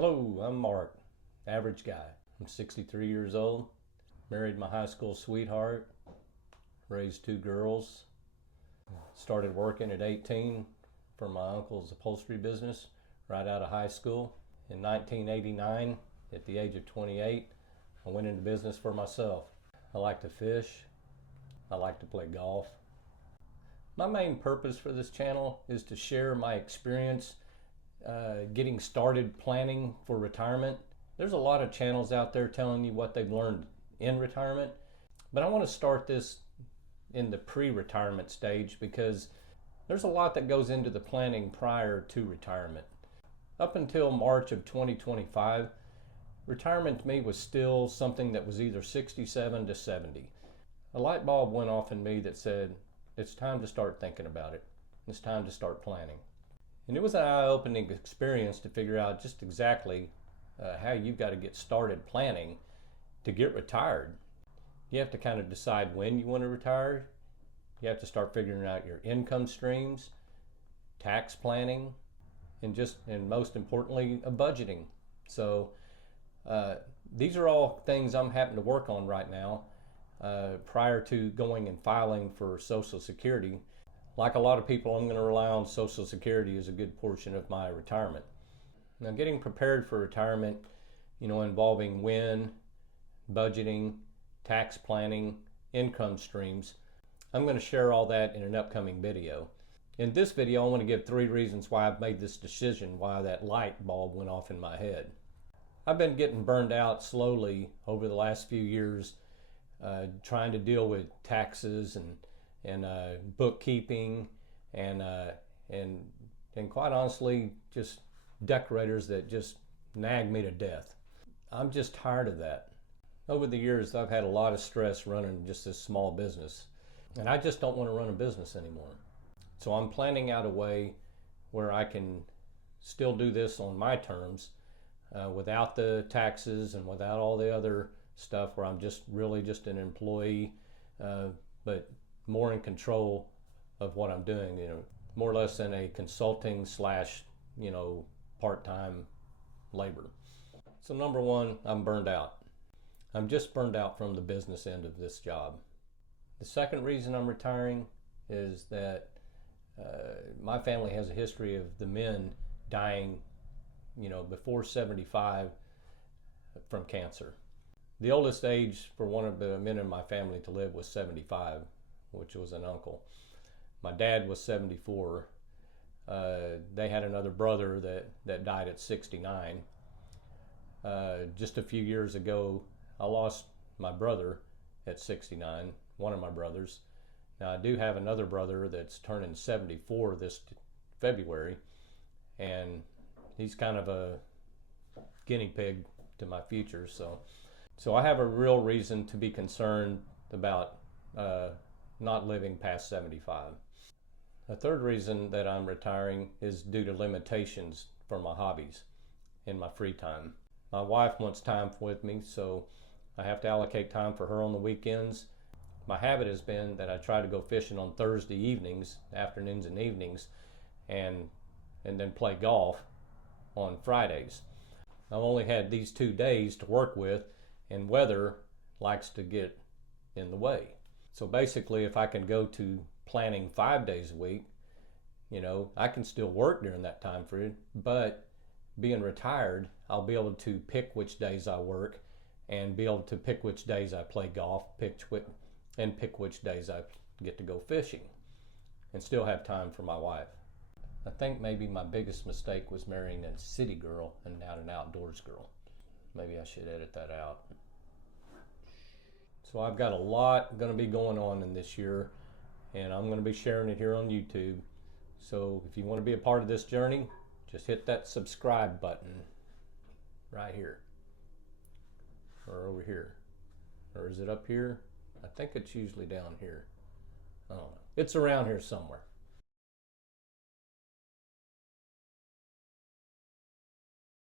Hello, I'm Mark, average guy. I'm 63 years old, married my high school sweetheart, raised two girls, started working at 18 for my uncle's upholstery business right out of high school. In 1989, at the age of 28, I went into business for myself. I like to fish, I like to play golf. My main purpose for this channel is to share my experience getting started planning for retirement. There's a lot of channels out there telling you what they've learned in retirement, but I want to start this in the pre-retirement stage because there's a lot that goes into the planning prior to retirement. Up until March of 2025, retirement to me was still something that was either 67 to 70. A light bulb went off in me that said, it's time to start thinking about it. It's time to start planning. And it was an eye-opening experience to figure out just exactly how you've got to get started planning to get retired. You have to kind of decide when you want to retire. You have to start figuring out your income streams, tax planning, and most importantly, budgeting. So these are all things I'm having to work on right now prior to going and filing for Social Security. Like a lot of people, I'm going to rely on Social Security as a good portion of my retirement. Now, getting prepared for retirement, involving when, budgeting, tax planning, income streams, I'm going to share all that in an upcoming video. In this video, I want to give 3 reasons why I've made this decision, why that light bulb went off in my head. I've been getting burned out slowly over the last few years trying to deal with taxes and bookkeeping and quite honestly just decorators that just nag me to death. I'm just tired of that. Over the years I've had a lot of stress running just this small business, and I just don't want to run a business anymore. So I'm planning out a way where I can still do this on my terms without the taxes and without all the other stuff where I'm just really just an employee, but more in control of what I'm doing, more or less in a consulting slash, part-time labor. So number one, I'm burned out. I'm just burned out from the business end of this job. The second reason I'm retiring is that my family has a history of the men dying, before 75 from cancer. The oldest age for one of the men in my family to live was 75, which was an uncle. My dad was 74. They had another brother that died at 69. Just a few years ago, I lost my brother at 69, one of my brothers. Now, I do have another brother that's turning 74 this February, and he's kind of a guinea pig to my future. So I have a real reason to be concerned about not living past 75. A third reason that I'm retiring is due to limitations for my hobbies in my free time. My wife wants time with me, so I have to allocate time for her on the weekends. My habit has been that I try to go fishing on Thursday evenings, afternoons and evenings, and then play golf on Fridays. I've only had these 2 days to work with, and weather likes to get in the way. So basically, if I can go to planning 5 days a week, I can still work during that time period, but being retired, I'll be able to pick which days I work and be able to pick which days I play golf, pick which days I get to go fishing, and still have time for my wife. I think maybe my biggest mistake was marrying a city girl and not an outdoors girl. Maybe I should edit that out. So I've got a lot going to be going on in this year, and I'm going to be sharing it here on YouTube. So if you want to be a part of this journey, just hit that subscribe button right here, or over here, or is it up here? I think it's usually down here. I don't know. It's around here somewhere.